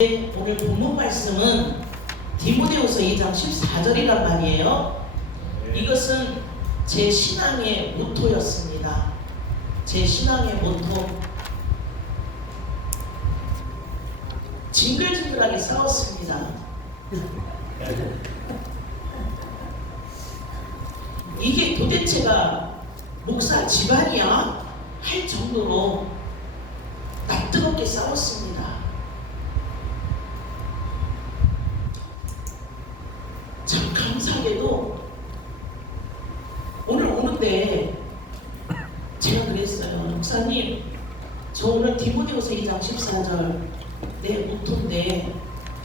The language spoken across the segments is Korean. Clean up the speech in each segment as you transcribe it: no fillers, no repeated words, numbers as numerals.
오늘 본문 말씀은 디모데후서 2장 14절이란 말이에요. 이것은 제 신앙의 모토였습니다. 제 신앙의 모토. 징글징글하게 싸웠습니다. 이게 도대체가 목사 집안이야? 할 정도로 낯뜨겁게 싸웠습니다. 참 감사하게도 오늘 오는데 제가 그랬어요. 목사님, 저 오늘 디모데후서 2장 14절 내 모토인데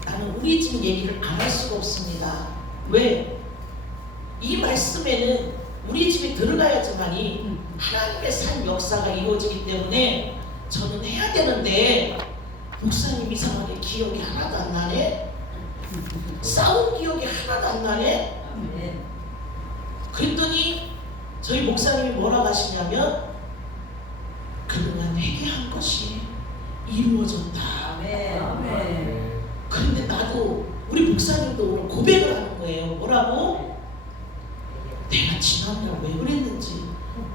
나는 우리 집 얘기를 안 할 수가 없습니다. 왜? 이 말씀에는 우리 집에 들어가야지만이 하나님의 산 역사가 이루어지기 때문에 저는 해야 되는데 목사님 이상하게 기억이 하나도 안 나네? 싸운 기억이 하나도 안 나네? 그랬더니 저희 목사님이 뭐라고 하시냐면 그동안 회개한 것이 이루어졌다. 그런데 나도 우리 목사님도 오늘 고백을 하는 거예요. 뭐라고? 내가 지난날 왜 그랬는지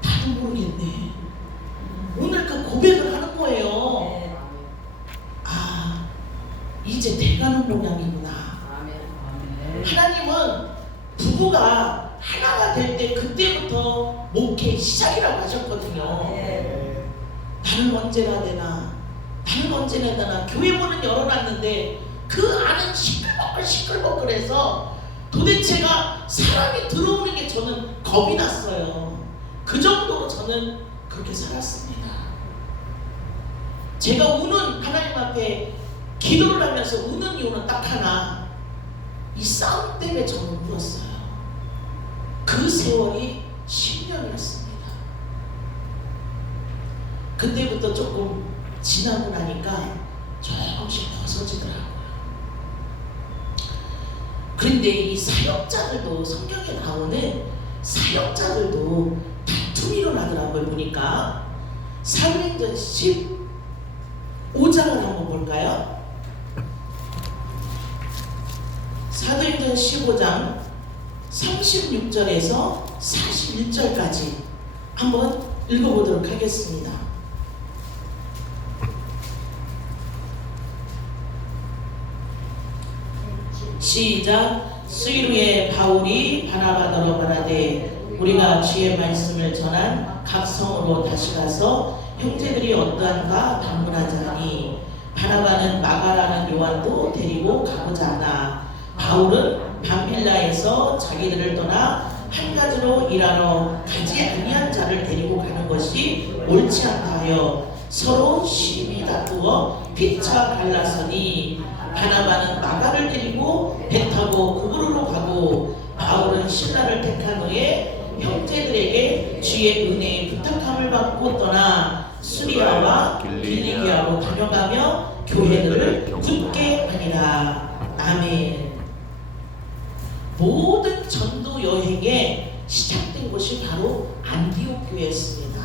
나도 모르겠네. 오늘 그 고백을 하는 거예요. 아, 이제 돼가는 모양이구나. 하나님은 부부가 하나가 될 때 그때부터 목회 시작이라고 하셨거든요. 나는 언제나 되나, 나는 언제나 되나. 교회 문은 열어놨는데 그 안은 시끌벅글해서 도대체가 사람이 들어오는 게 저는 겁이 났어요. 그 정도로 저는 그렇게 살았습니다. 제가 우는 하나님 앞에 기도를 하면서 우는 이유는 딱 하나, 이 싸움 때문에 저는 울었어요. 그 세월이 10년이었습니다. 그때부터 조금 지나고 나니까 조금씩 벗어지더라고요. 그런데 이 사역자들도, 성경에 나오는 사역자들도 다툼이 일어나더라고요. 보니까 사도행전 15장을 한번 볼까요? 사도행전 15장 36절에서 41절까지 한번 읽어보도록 하겠습니다. 시작. 수일 후에 바울이 바나바더러 말하되 우리가 주의 말씀을 전한 각 성으로 다시 가서 형제들이 어떠한가 방문하자 하니 바나바는 마가라는 요한도 데리고 가고자 하나 바울은 밤빌라에서 자기들을 떠나 한 가지로 일하러 가지 아니한 자를 데리고 가는 것이 옳지 않다 하여 서로 심히 다투어 피차 갈라서니 바나바는 마가를 데리고 배 타고 구브로로 가고 바울은 신라를 택한 후에 형제들에게 주의 은혜에 부탁함을 받고 떠나 수리아와 길리기아로 다녀가며 교회들을 굳게 하니라. 아멘. 모든 전도 여행에 시작된 곳이 바로 안디옥 교회였습니다.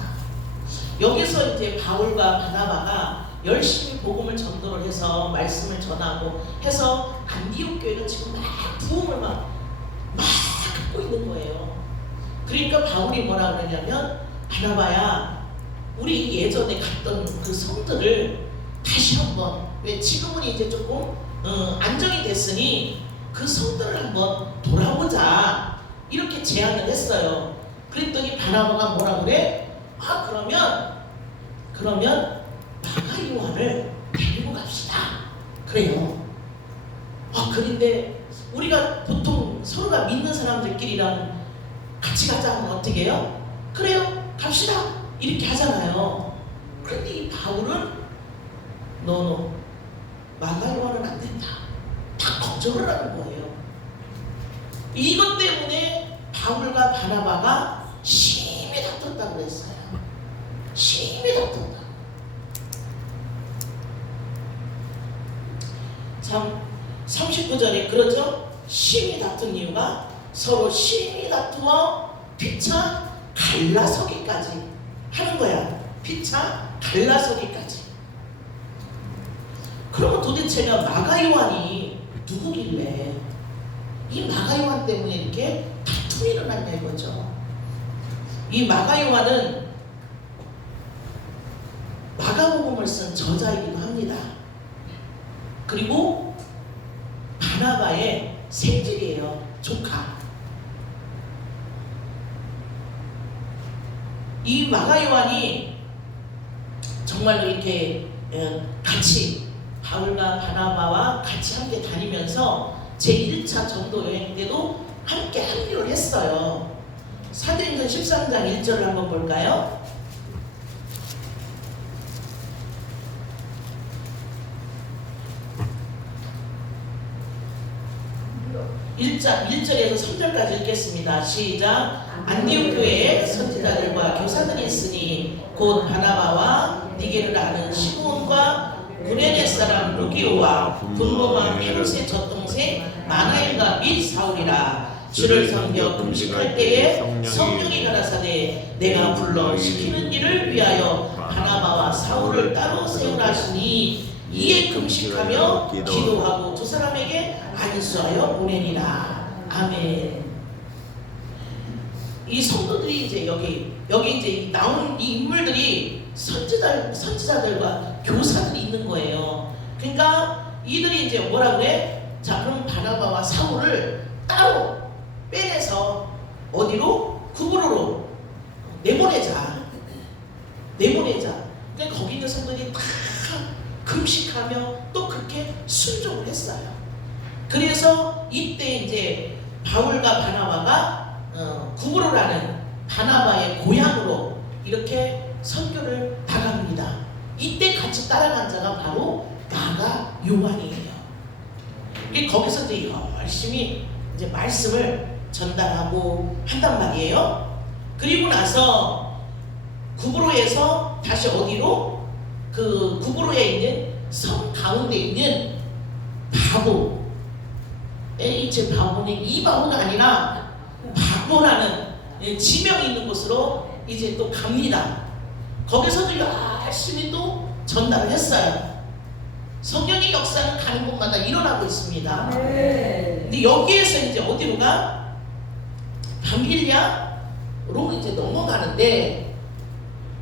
여기서 이제 바울과 바나바가 열심히 복음을 전도를 해서 말씀을 전하고 해서 안디옥 교회는 지금 막 부흥을 막 갖고 있는 거예요. 그러니까 바울이 뭐라 그러냐면 바나바야, 우리 예전에 갔던 그 성들을 다시 한번, 왜 지금은 이제 조금 안정이 됐으니 그 성들을 한번 돌아보자 이렇게 제안을 했어요. 그랬더니 바나바가 뭐라 그래? 아, 그러면 마가 요한을 데리고 갑시다. 그래요. 그런데 우리가 보통 서로가 믿는 사람들끼리랑 같이 가자 하면 어떻게 해요? 그래요, 갑시다 이렇게 하잖아요. 그런데 이 바울은 노 마가 요한은 안 된다. 다 거절을 하는 거예요. 이것 때문에 바울과 바나바가 심히 다퉜다고 그랬어요. 심히 다퉜다. 참 39절에 그러죠. 심히 다툰 이유가 서로 심히 다투어 피차 갈라서기까지 하는 거야. 피차 갈라서기까지. 그러면 도대체가 마가 요한이 누구길래 이 마가 요한 때문에 이렇게 다툼이 일어났냐 이거죠. 이 마가 요한은 마가복음을 쓴 저자이기도 합니다. 그리고 바나바의 생질이에요. 조카. 이 마가 요한이 정말로 이렇게 같이 바울과 바나바와 같이 함께 다니면서 제1차 전도 여행 때도 함께 합류를 했어요. 사도행전 13장 1절을 한번 볼까요? 1절에서 3절까지 읽겠습니다. 시작. 안디옥 교회에 선지자들과 교사들이 있으니 곧 바나바와 니게를 아는 시몬과 구레네 사람 루기오와 분모와 헤롯의 젖동생 마나엘과 및 사울이라. 주를 섬겨 금식할 때에 성령이 가라사대 내가 불러 시키는 일을 위하여 바나바와 사울을 따로 세우라 하시니 이에 금식하며 기도하고 두 사람에게 안수하여 보내니라. 아멘. 이 성도들이 이제 여기 이제 나온 이 인물들이 선지자들과 교사들이 있는 거예요. 그러니까 이들이 이제 뭐라 그래? 자, 그럼 바나바와 사울을 따로 빼내서 어디로? 구브로로 내보내자. 그러니까 거기 있는 성도들이 다 금식하며 또 그렇게 순종을 했어요. 그래서 이때 이제 바울과 바나바가 구브로라는 바나바의 고향으로 이렇게 선교를 나갑니다. 이때 같이 따라간 자가 바로 마가 요한이에요. 거기서 이제 열심히 이제 말씀을 전달하고 한단 말이에요. 그리고 나서 구브로에서 다시 어디로? 그 구브로에 있는 성 가운데 있는 바보. 제 바보는 이 바보가 아니라 바보라는 지명이 있는 곳으로 이제 또 갑니다. 거기서도 열심히 또 전달을 했어요. 성령의 역사는 가는 곳마다 일어나고 있습니다. 근데 여기에서 이제 어디로 가? 밤빌리아로 이제 넘어가는데,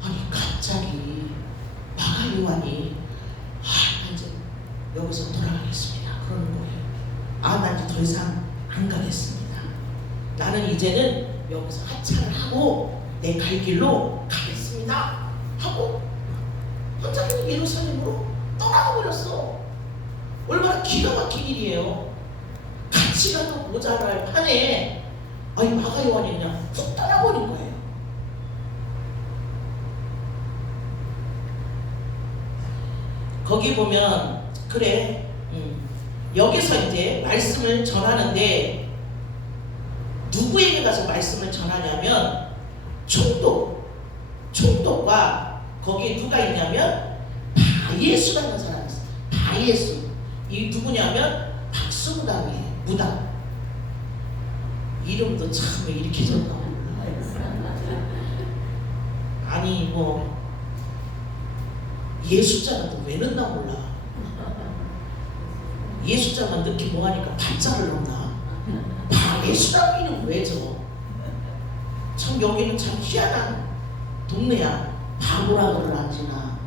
아니 갑자기 마가 요한이 이제 여기서 돌아가겠습니다 그러는 거예요. 난 이제 더 이상 안 가겠습니다. 나는 이제는 여기서 하차를 하고 내 갈 길로 가겠습니다 하고 혼자 그냥 예루살렘으로 떠나가 버렸어. 얼마나 기가 막힌 일이에요. 같이 가도 모자랄 판에 마가 요한이 그냥 푹 떠나버린 거예요. 거기 보면 그래, 여기서 이제 말씀을 전하는데 누구에게 가서 말씀을 전하냐면 총독과 거기에 누가 있냐면 바예수라는 사람이 있어요. 바예수. 이 누구냐면 박수무당이에요. 무당. 이름도 참 왜 이렇게 졌나. 아니 뭐 예수자는 또 왜 넣나 몰라. 예수자만 넣기 뭐하니까 반자를 넣나. 바예수라는 이름 왜 줘? 참 여기는 참 희한한 동네야. 바보라고 그러지나.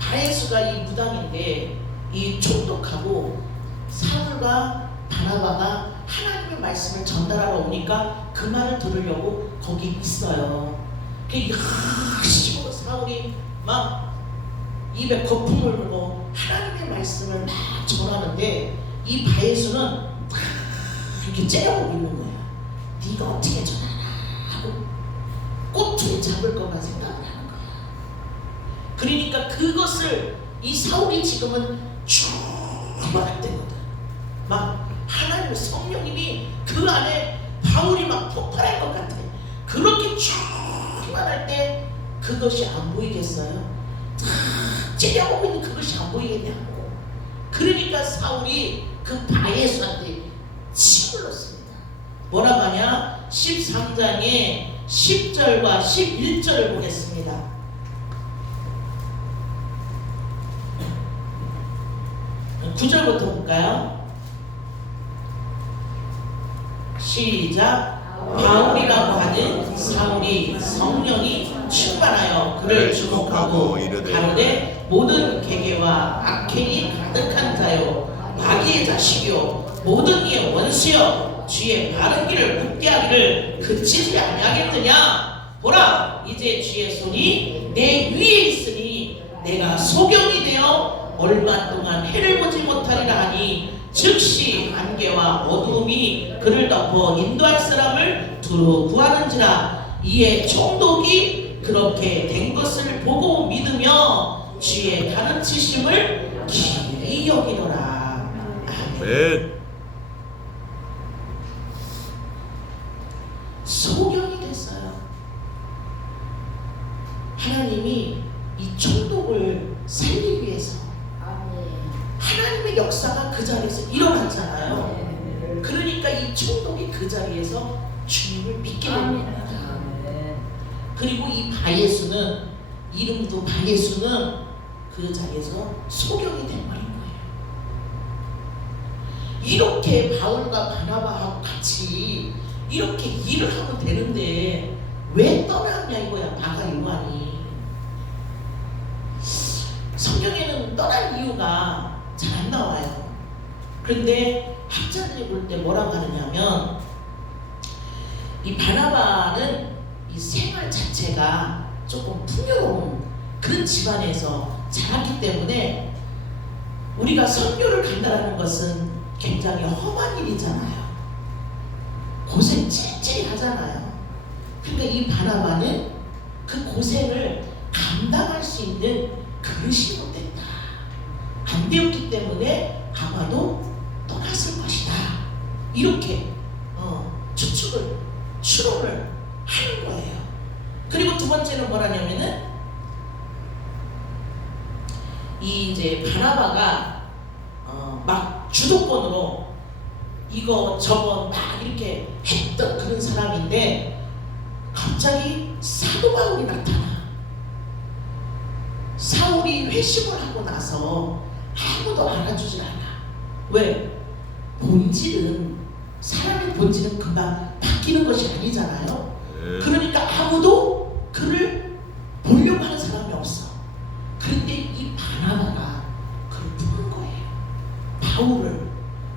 바예수가 이 무당인데 이 총독하고 사울과 바나바가 하나님의 말씀을 전달하러 오니까 그 말을 들으려고 거기 있어요. 열심히 사울이 막 입에 거품을 물고 하나님의 말씀을 막 전하는데 이 바예수는 이렇게 째려보고 있는 거야. 네가 어떻게 전하나 하고 꼬투리 잡을 것만 생각을 하는 거야. 그러니까 그것을 이 사울이 지금은 충만할 때거든. 막 하나님의 성령님이 그 안에 바울이 막 폭발할 것 같아. 그렇게 충만할 때 그것이 안 보이겠어요? 째려보고 있는 그것이 안 보이겠냐고. 그러니까 사울이 그 바예수한테 침을 넣습니다. 뭐라고 하냐? 13장의 10절과 11절을 보겠습니다. 9절부터 볼까요? 시작. 바울이라고 하는 사울이 성령이 충만하여 그를 주목하고 가로되 모든 계계와 악행이 가득한 자요 마귀의 자식이요 모든 이의 원수여 주의 바른 길을 굳게 하기를 그치지 아니하겠느냐. 보라 이제 주의 손이 내 위에 있으니 내가 소경이 되어 얼마 동안 해를 보지 못하리라 하니 즉시 안개와 어두움이 그를 덮어 인도할 사람을 두루 구하는지라. 이에 총독이 그렇게 된 것을 보고 믿으며 주의 가르치심을 기이 여기더라. 아멘. 소경이 됐어요. 하나님이 이 총독을 살리기 위해서 하나님의 역사가 그 자리에서 일어났잖아요. 그러니까 이 총독이 그 자리에서 주님을 믿게 됩니다. 그리고 이 바예수는 이름도 바예수는 그 자리에서 소경이 된 말인 거예요. 이렇게 바울과 바나바하고 같이 이렇게 일을 하면 되는데 왜 떠났냐 이거야. 마가 요한이 성경에는 떠날 이유가 잘 안 나와요. 그런데 학자들이 볼 때 뭐라고 하느냐면 이 바나바는 이 생활 자체가 조금 풍요로운 그런 집안에서 자랐기 때문에 우리가 선교를 간다는 것은 굉장히 험한 일이잖아요. 고생 찔찔이 하잖아요. 그러니까 이 바나바는 그 고생을 감당할 수 있는 그릇이 못됐다. 안 되었기 때문에 아마도 떠났을 것이다. 이렇게 추론을 하는 거예요. 그리고 두 번째는 뭐라냐면은 이 이제 바나바가 막 주도권으로 이거 저거 막 이렇게 했던 그런 사람인데 갑자기 사도 바울이 나타나. 사울이 회심을 하고 나서 아무도 알아주질 않아. 왜? 본질은 사람의 본질은 금방 바뀌는 것이 아니잖아요. 그러니까 아무도 그를 보려고 하는 사람이 없어. 그런데 이 바나바가 그를 부른 거예요. 바울을.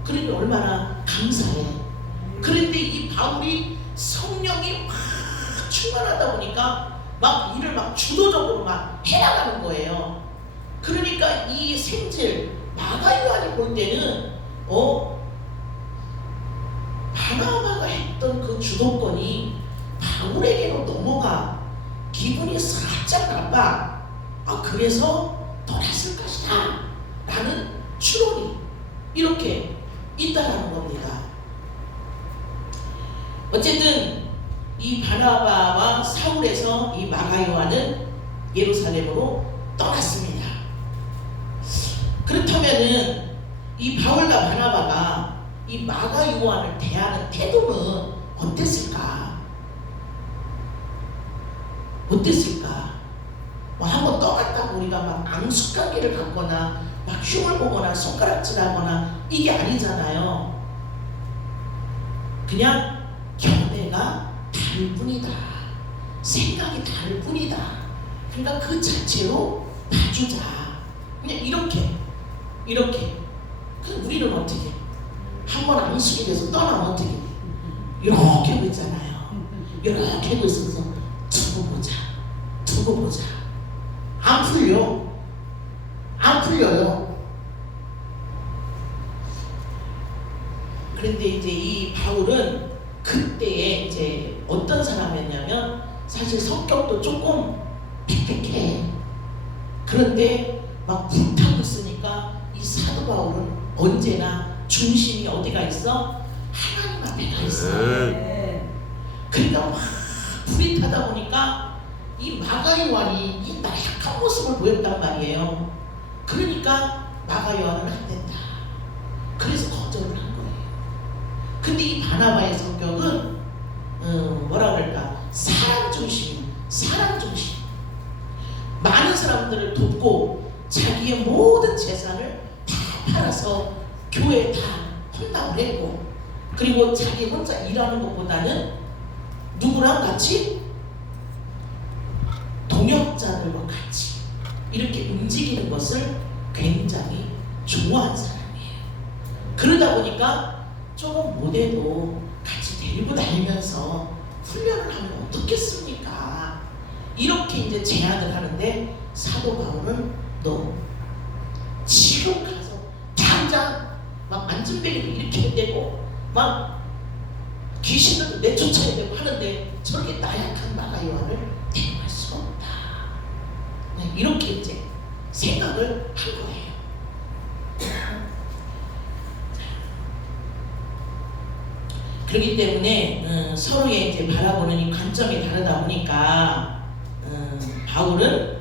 그러니 얼마나 감사해. 그런데 이 바울이 성령이 막 충만하다 보니까 막 일을 막 주도적으로 막 해나가는 거예요. 그러니까 이 생질 마가 요한이 볼 때는 바나바가 했던 그 주도권이 바울에게로 넘어가 기분이 살짝 나빠. 그래서 떠났을 것이다 라는 추론이 이렇게 있다라는 겁니다. 어쨌든 이 바나바와 사울에서 이 마가 요한은 예루살렘으로 떠났습니다. 그렇다면은 이 바울과 바나바가 이 마가 요한을 대하는 태도는 어땠을까? 뭐 한번 떠났다고 우리가 막 앙숙관계를 갖거나 막 흉을 보거나 손가락질하거나 이게 아니잖아요. 그냥 견해가 다를 뿐이다. 생각이 다를 뿐이다. 그러니까 그 자체로 봐주자. 그냥 이렇게. 그럼 우리는 어떻게? 한번 앙숙이 돼서 떠나면 어떻게? 이렇게 하고 있잖아요. 이렇게 하고 있어서 두고 보자. 안 풀려요. 그런데 이제 이 바울은 그때에 이제 어떤 사람이었냐면 사실 성격도 조금 팩팩해. 그런데 막 불타고 있으니까 이 사도 바울은 언제나 중심이 어디가 있어? 하나님 앞에 가 있어. 그러니까 막 불이 타다 보니까 이 마가 요한이 이 나약한 모습을 보였단 말이에요. 그러니까 마가 요한은 안 된다. 그래서 거절을 한 거예요. 근데 이 바나바의 성격은 뭐라 그럴까? 사람 중심. 많은 사람들을 돕고 자기의 모든 재산을 다 팔아서 교회 다 혼납을 했고, 그리고 자기 혼자 일하는 것보다는 누구랑 같이? 동역자들과 같이 이렇게 움직이는 것을 굉장히 좋아하는 사람이에요. 그러다 보니까 조금 못해도 같이 데리고 다니면서 훈련을 하면 어떻겠습니까? 이렇게 이제 제안을 하는데, 사도 바울은 너 지금 가서 당장 막 안전벨리도 이렇게 되고 막 귀신을 내쫓아야 되고 하는데 저렇게 나약한 나가 요한을 대응할 수가 없다. 네, 이렇게 이제 생각을 한 거예요. 그렇기 때문에 서로의 이제 바라보는 이 관점이 다르다 보니까 바울은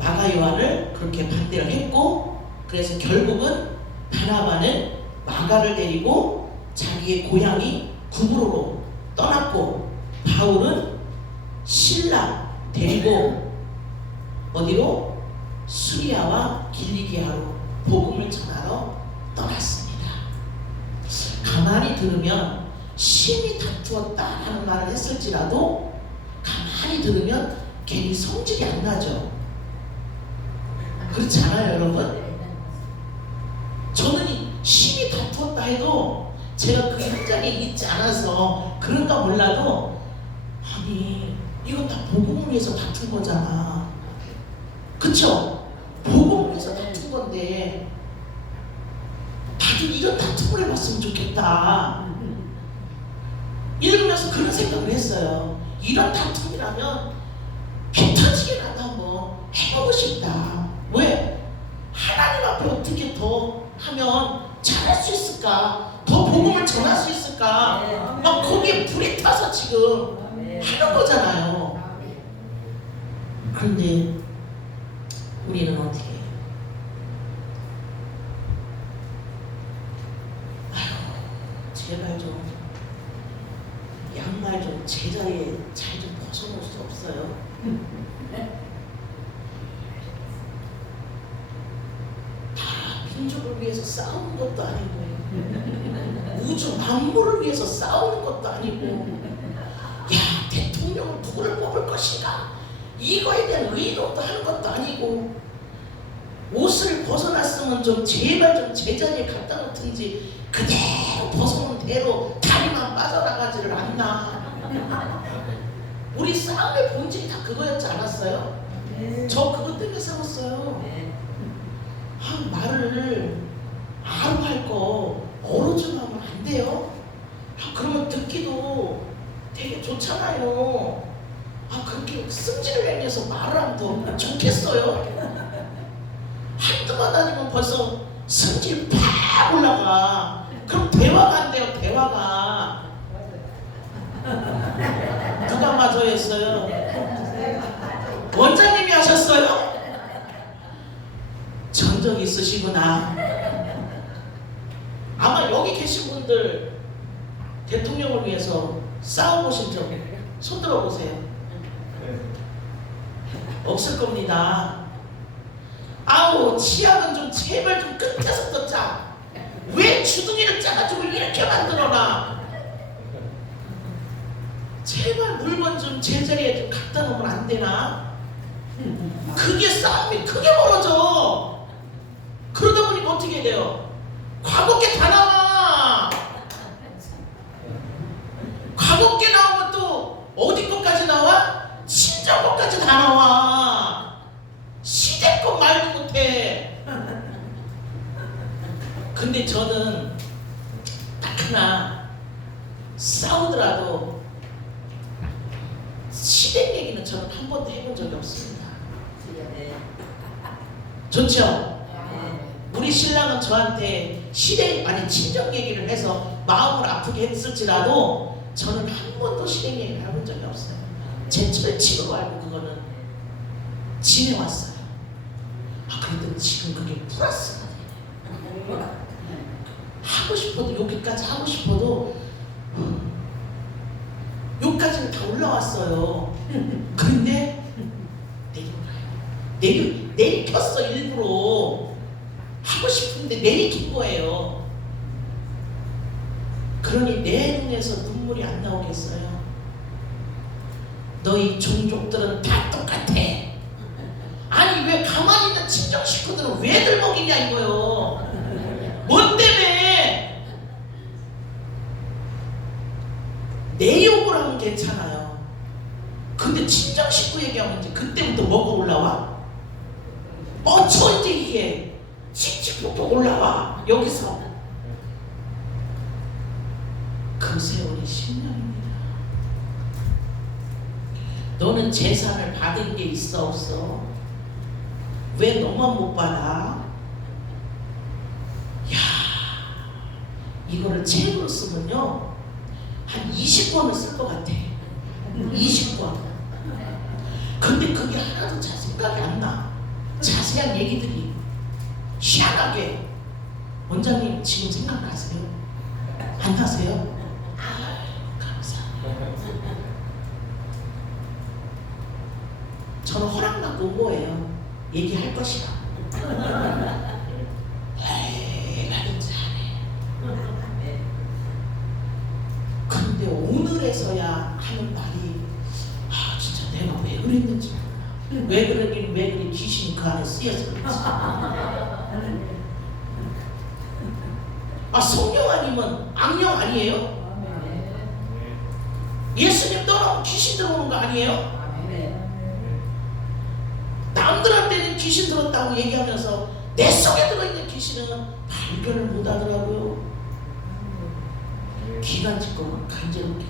마가 요한을 그렇게 반대를 했고, 그래서 결국은 바나바는 마가를 데리고 자기의 고향이 구브로로 떠났고, 바울은 신라 데리고 어디로? 수리아와 길리기아로 복음을 전하러 떠났습니다. 가만히 들으면 신이 다투었다 하는 말을 했을지라도 가만히 들으면 괜히 성질이 안 나죠. 그렇지 않아요, 여러분? 저는 신이 다투었다 해도 제가 그 현장에 있지 않아서 그런가 몰라도, 아니 이건 다 복음을 위해서 다툰 거잖아. 그쵸? 복음을 위해서 다툰 건데 나도 이런 다툼을 해봤으면 좋겠다. 읽으면서 그런 생각을 했어요. 이런 다툼이라면 피 터지게라도 한번 해보고 싶다. 왜? 하나님 앞에 어떻게 더 하면 잘할 수 있을까? 더 복음을 전할 수 있을까? 막 거기에 불이 타서 지금 하는 거잖아요. 그런데 우리는 어떻게 해요? 아휴, 제발 좀 양말 좀 제자리에 잘 좀 벗어놓을 수 없어요? 다 민족을 위해서 싸우는 것도 아니고, 우주 만물을 위해서 싸우는 것도 아니고, 야, 대통령을 누구를 뽑을 것인가, 이거에 대한 의논도 하는 것도 아니고, 옷을 벗어났으면 좀 제발 좀 제자리에 갖다 놓든지, 그대로 벗어놓은 대로 다리만 빠져나가지를 않나. 우리 싸움의 본질이 다 그거였지 않았어요? 저 그것 때문에 싸웠어요. 아, 말을 아로 할 거 어로 좀 하면 안 돼요? 아, 그러면 듣기도 되게 좋잖아요. 아, 그렇게 승질을 내면서 말을 하면 더 좋겠어요? 한두번 다니면 벌써 승질 팍 올라가. 그럼 대화가 안 돼요, 대화가. 누가 맞아 했어요? 원장님이 하셨어요? 전적 있으시구나. 아마 여기 계신 분들 대통령을 위해서 싸워보신 적 손 들어보세요. 없을 겁니다. 아우, 치약은 좀 제발 좀 끝에서 떴자. 왜 주둥이를 짜가지고 이렇게 만들어놔? 제발 물건 좀 제자리에 좀 갖다 놓으면 안 되나? 그게 싸움이 크게 벌어져. 그러다 보니까 어떻게 돼요? 과거께 다 나와. 과거께 나오면 또 어디 것까지 나와? 친정 것까지 다 나와. 시대 것 말도 못해. 근데 저는 딱 하나, 싸우더라도 시댁 얘기는 저는 한 번도 해본 적이 없습니다. 좋죠? 우리 신랑은 저한테 시댁, 아니 친정 얘기를 해서 마음을 아프게 했을지라도 저는 한 번도 시댁 얘기를 해본 적이 없어요. 제 철칙으로 알고 그거는 지내왔어요. 아, 그런데 지금 그게 플러스가 되네. 하고 싶어도, 여기까지 하고 싶어도 여기까지는 다 올라왔어요. 그런데 내려가요. 내리켰어. 일부러 하고 싶은데 내리킨 거예요. 그러니 내 눈에서 눈물이 안 나오겠어요? 너희 종족들은 다 똑같아. 아니 왜 가만히 있는 친정 식구들은 왜들 먹이냐 이거요. 뭔 때문에? 내 욕을 하면 괜찮아요. 근데 친정 식구 얘기하면 이제 그때부터 뭐가 올라와? 어쩌 이제 이게 칙칙폭폭 올라와 여기서. 그 세월이 10년입니다. 너는 재산을 받은 게 있어 없어? 왜 너만 못 받아? 야, 이거를 책으로 쓰면요 한 20권을 쓸 것 같아. 20권. 근데 그게 하나도 잘 생각이 안 나. 자세한 얘기들이. 희한하게. 원장님 지금 생각나세요? 안 나세요? 저는 허락받고 온 거예요. 얘기할 것이다. 에이, 말인지 안 해. 근데 오늘에서야 하는 말이 진짜 내가 왜 그랬는지 몰라. 왜 그러긴 왜 그래. 귀신이 그 안에 쓰여서 그렇지. 성령 아니면 악령 아니에요? 예수님 떠나면 귀신 들어오는 거 아니에요? 남들한테는 귀신 들었다고 얘기하면서 내 속에 들어있는 귀신은 발견을 못 하더라고요. 기관지법은 간지럽게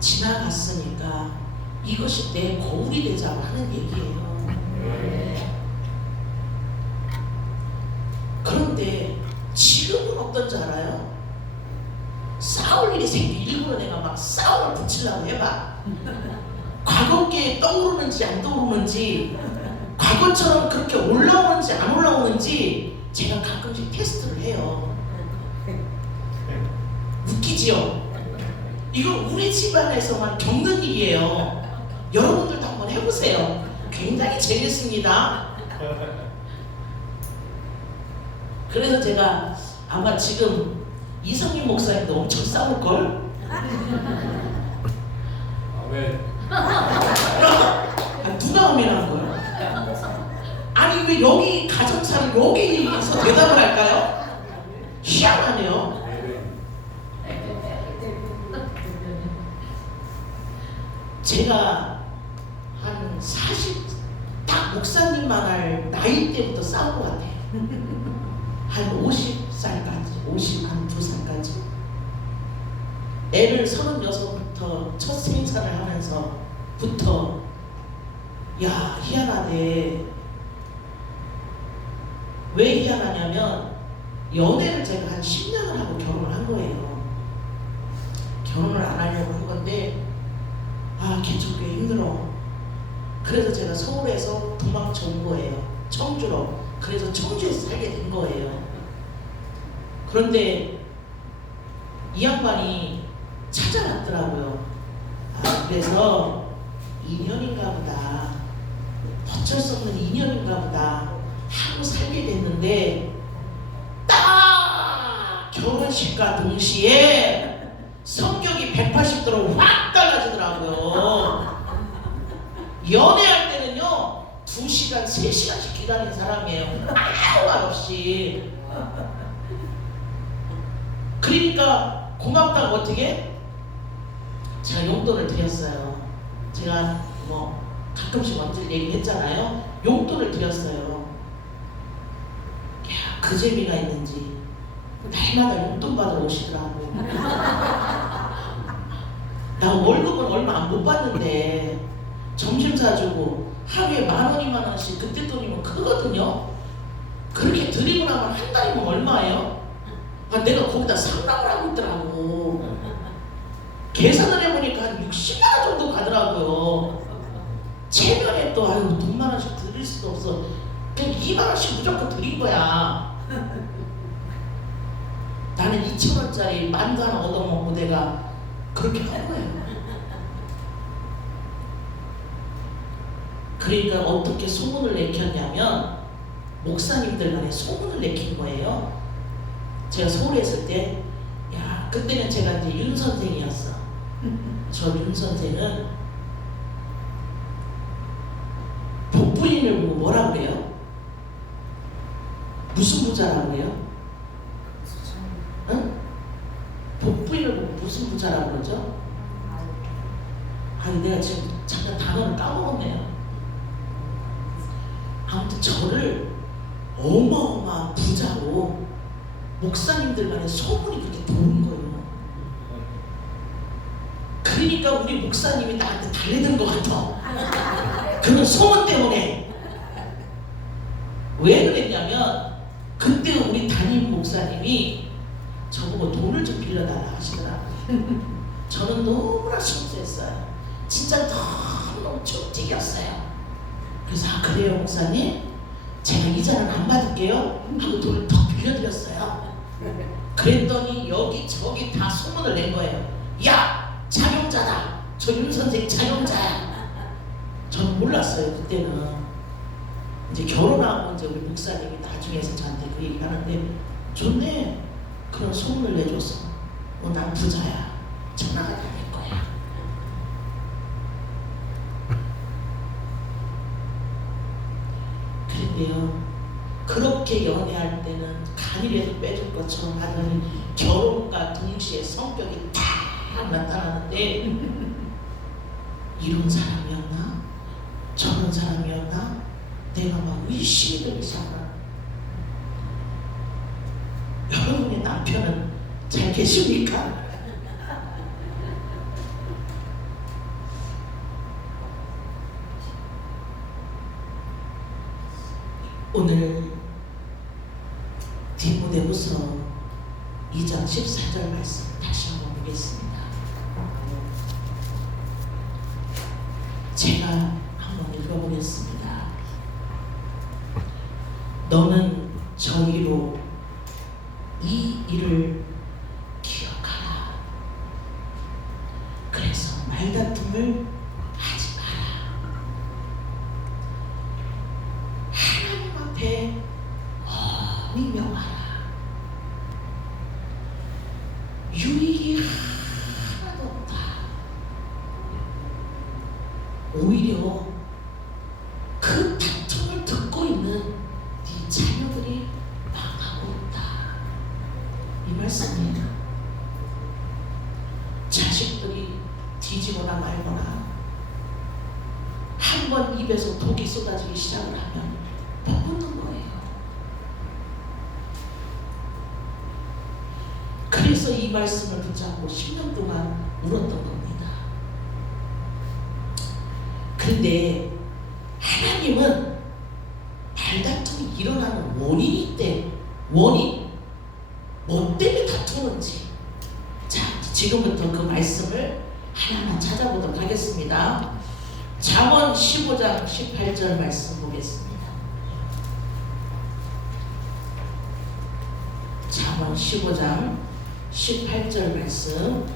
지나갔으니까 이것이 내 거울이 되자고 하는 얘기예요. 그런데 지금은 어떤지 알아요? 싸울 일이 생기 일부러 내가 막 싸움을 붙이려고 해봐. 과거께 떠오르는지 안 떠오르는지, 과거처럼 그렇게 올라오는지 안 올라오는지 제가 가끔씩 테스트를 해요. 웃기지요? 이거 우리 집안에서만 겪는 일이에요. 여러분들도 한번 해보세요. 굉장히 재밌습니다. 그래서 제가 아마 지금 이성민 목사님도 엄청 싸울걸? 누가 고민하는 거야? 아니 왜 여기 가정사를 여기서 대답을 할까요? 희한하네요. 제가 한 40, 딱 목사님만 할 나이 때부터 싸운 것 같아요. 한 50살까지, 52살까지. 애를 36부터 첫 생산을 하면서부터 야 희한하네. 왜 희한하냐면 연애를 제가 한 10년을 하고 결혼을 한 거예요. 결혼을 안 하려고 한 건데 개척 꽤 힘들어. 그래서 제가 서울에서 도망쳐 온 거예요. 청주로. 그래서 청주에서 살게 된 거예요. 그런데 이 양반이 찾아왔더라고요. 그래서 인연인가 보다, 어쩔 수 없는 인연인가 보다 하고 살게 됐는데 딱 결혼식과 동시에 성격이 180도로 확 달라지더라고요. 연애할 때는요 2시간, 3시간씩 기다리는 사람이에요. 아무 말 없이. 그러니까 고맙다고 어떻게? 제가 용돈을 드렸어요. 제가 뭐 가끔씩 먼저 얘기했잖아요. 용돈을 드렸어요. 야, 그 재미가 있는지 날마다 용돈 받으러 오시더라고. 나 월급은 얼마 못 받는데 점심 사주고 하루에 10,000원, 20,000원씩 그때 돈이면 크거든요. 그렇게 드리고 나면 한 달이면 얼마예요? 내가 거기다 상납을 하고 있더라고. 계산을 해보니까 한 60만원 정도 가더라고요. 체면에 또 돈 만원씩 드릴 수도 없어. 그냥 2만원씩 무조건 드린 거야. 나는 2,000원짜리 만두 하나 얻어먹고 내가 그렇게 한 거예요. 그러니까 어떻게 소문을 내켰냐면 목사님들 간에 소문을 내킨 거예요. 제가 서울에 있을 때, 야, 그때는 제가 이제 윤 선생이었어. 저 윤 선생은 복부인을 보고 뭐라 그래요? 무슨 부자라고 그래요? 응? 복부인을 보고 무슨 부자라고 그러죠? 아니 내가 지금 잠깐 단어를 까먹었네요. 아무튼 저를 어마어마한 부자로 목사님들 간에 소문이 그렇게 도는 거예요. 그러니까 우리 목사님이 나한테 달래는 것 같아. 그런 소문 때문에. 왜 그랬냐면 그때 우리 담임 목사님이 저보고 돈을 좀 빌려달라 하시더라고요. 저는 너무나 순수했어요. 진짜 너무 쭉찍이었어요. 그래서 아 그래요 목사님? 제가 이자는 안 받을게요 하고 돈을 더 빌려드렸어요. 그랬더니 여기저기 다 소문을 낸 거예요. 야! 자영자다! 저 윤 선생 자영자야! 저는 몰랐어요 그때는. 이제 결혼하고 이제 우리 목사님이 나중에서 저한테 그 얘기 하는데 좋네 그런 소문을 내줘서 난 부자야 전화가 다 될 거야. 그런데요 그렇게 연애할 때는 간이라도 빼줄 것처럼 하더니 결혼과 동시에 성격이 딱 나타나는데 이런 사람이었나? 저런 사람이었나? 내가 막 의심이 들기 시작하나. 여러분의 남편은 잘 계십니까? 오늘 디모데후서 2장 14절 말씀 다시 한번 보겠습니다. 제가 한번 읽어보겠습니다. 너는 저희로 이 일을 기억하라. 그래서 말다툼을 하지 마라. 하나님 앞에 엄히 명하라. 유익이 하나도 없다. 오히려 그 다툼을 듣고 있는 네 자녀들이 망하고 있다. 이 말씀이에요. 자식들이 뒤지거나 말거나 한 번 입에서 독이 쏟아지기 시작을 하면 퍼붓는 거예요. 그래서 이 말씀을 붙잡고 10년 동안 울었던 겁니다. 그런데 하나님은 말다툼이 일어나는 원인이 있대. 원인. 뭐 때문에 다투는지. 자, 지금부터 그 말씀을 하나하나 찾아보도록 하겠습니다. 잠언 15장 18절 말씀 보겠습니다. 잠언 15장 18절 말씀.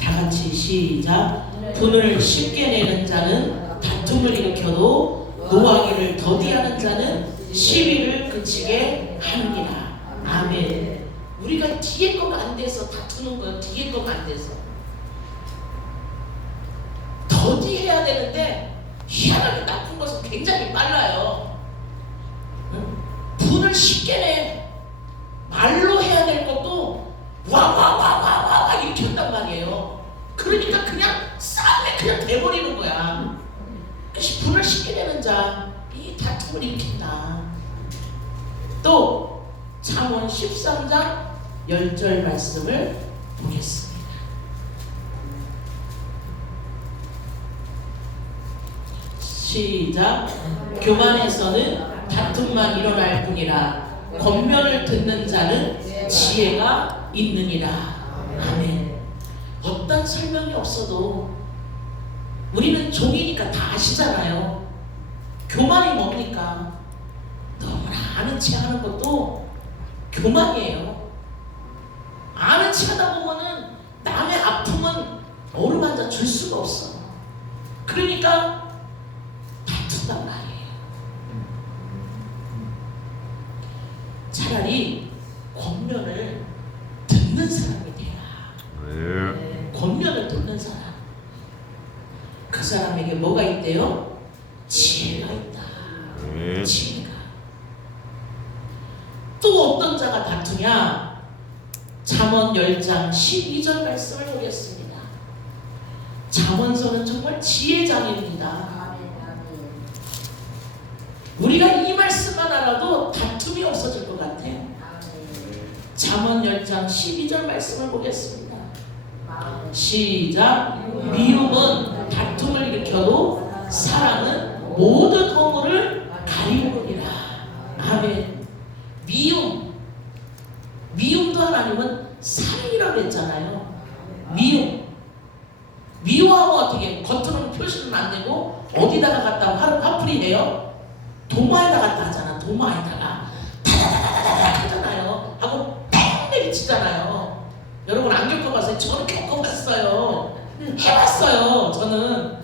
다 같이 시작. 분을 쉽게 내는 자는 다툼을 일으켜도 노하기를 더디하는 자는 시비를 그치게 하느니라. 아멘. 우리가 뒤에 거가 안 돼서 다투는 거예요. 뒤에 거가 안 돼서 더디해야 되는데 희한하게 나쁜 것은 굉장히 빨라요. 분을 쉽게 내. 말로 해야 될 것도 와와와와와 이렇게 한단 말이에요. 그러니까 그냥 싸움에 그냥 돼버리는 거야. 그래서 분을 쉽게 내는 자 이 다툼을 일으킨다. 또 잠언 13장 10절 말씀을 보겠습니다. 시작. 교만에서는 다툼만 일어날 뿐이라 권면을 듣는 자는 지혜가 있느니라. 아멘. 어떤 설명이 없어도 우리는 종이니까 다 아시잖아요. 교만이 뭡니까? 너무나 아는 체 하는 것도 교만이에요. 아는 체 하다 보면은 남의 아픔은 어루만져 줄 수가 없어. 그러니까 다툰단 말이에요. 차라리 권면을 듣는 사람이 되라. 권면을 듣는 사람. 그 사람에게 뭐가 있대요? 지혜가 있다. 지혜가. 또 어떤 자가 다투냐? 잠언 10장 12절 말씀을 보겠습니다. 잠언서는 정말 지혜장입니다. 우리가 이 말씀만 알아도 다툼이 없어질 것 같아요. 잠언 10장 12절 말씀을 보겠습니다. 시작. 미움은 다툼을 일으켜도 사랑은 모든 허물을 가리우느니라. 아멘. 미움도 하나님은 사랑이라고 했잖아요. 미워하면 어떻게 겉으로는 표시는 안 되고 어디다가 갖다 화풀이 해요? 도마에다 갖다 하잖아. 도마에다가 다다다다다 하잖아요. 하고 팽 내리치잖아요. 여러분 안 겪어봤어요? 저는 겪어봤어요. 해봤어요. 저는